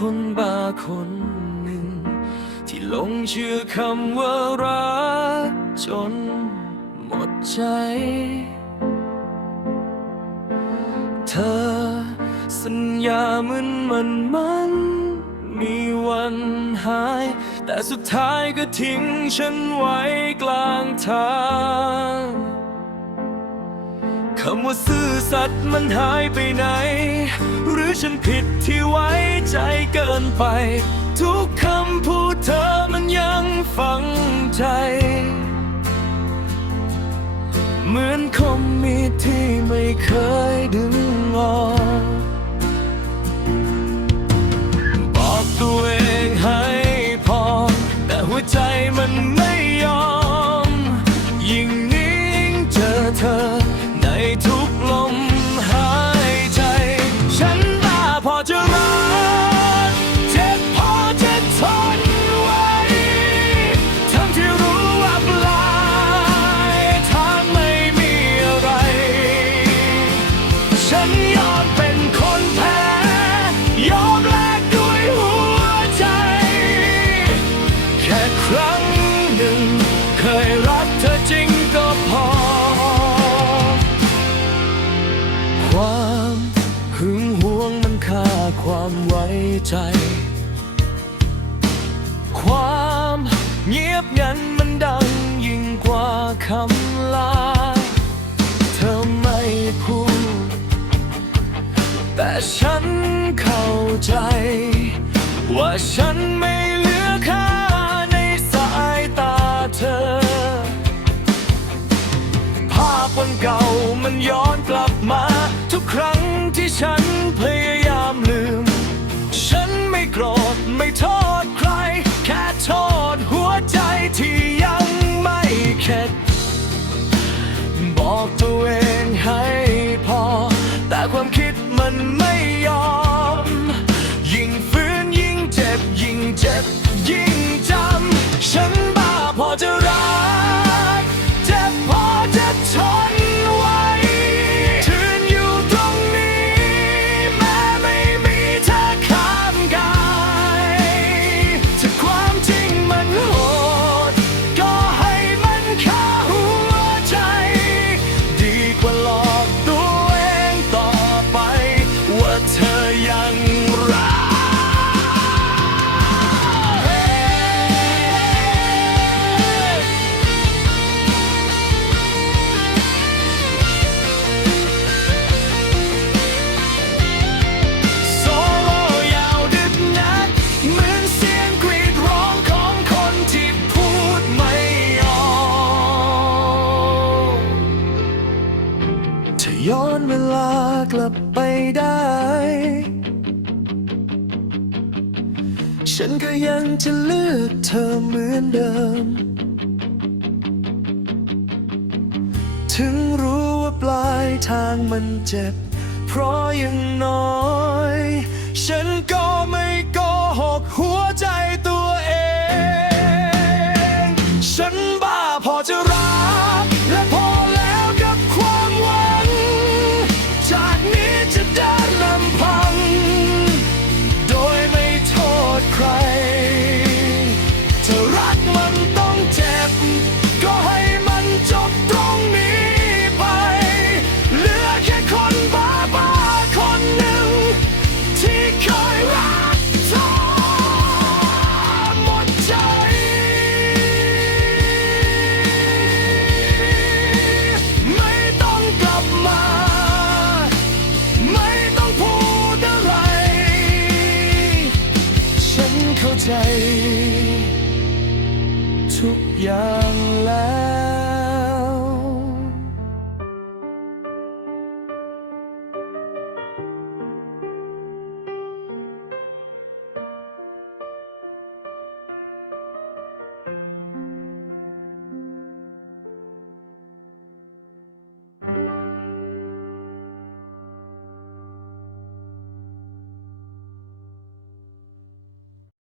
คนบาคนหนึ่ง ที่หลงเชื่อคำว่ารักจนหมดใจ เธอสัญญาเหมือนมันมันมีวันหาย แต่สุดท้ายก็ทิ้งฉันไว้กลางทางคำว่าซื่อสัตย์มันหายไปไหน หรือฉันผิดที่ไว้ใจ นไป ทุกคำพูดเธอมันยังฝังใจ เหมือนคมมีดที่ไม่เคยดึง ความไว้ใจ ความเงียบงันมันดังยิ่งกว่าคำลา เธอไม่พูด แต่ฉันเข้าใจ ว่าฉันไม่เหลือค่า บอกตัวเองให้พอ แต่ความคิดมันไม่ยอม ยิ่งฝืนยิ่งเจ็บ ยิ่งเจ็บ ยิ่งจำฉัน ย้อนเวลากลับไปได้ ฉันก็ยังจะเลือกเธอเหมือนเดิม ถึงรู้ว่าปลายทางมันเจ็บ เพราะยังน้อย ทุกอย่างแล้ว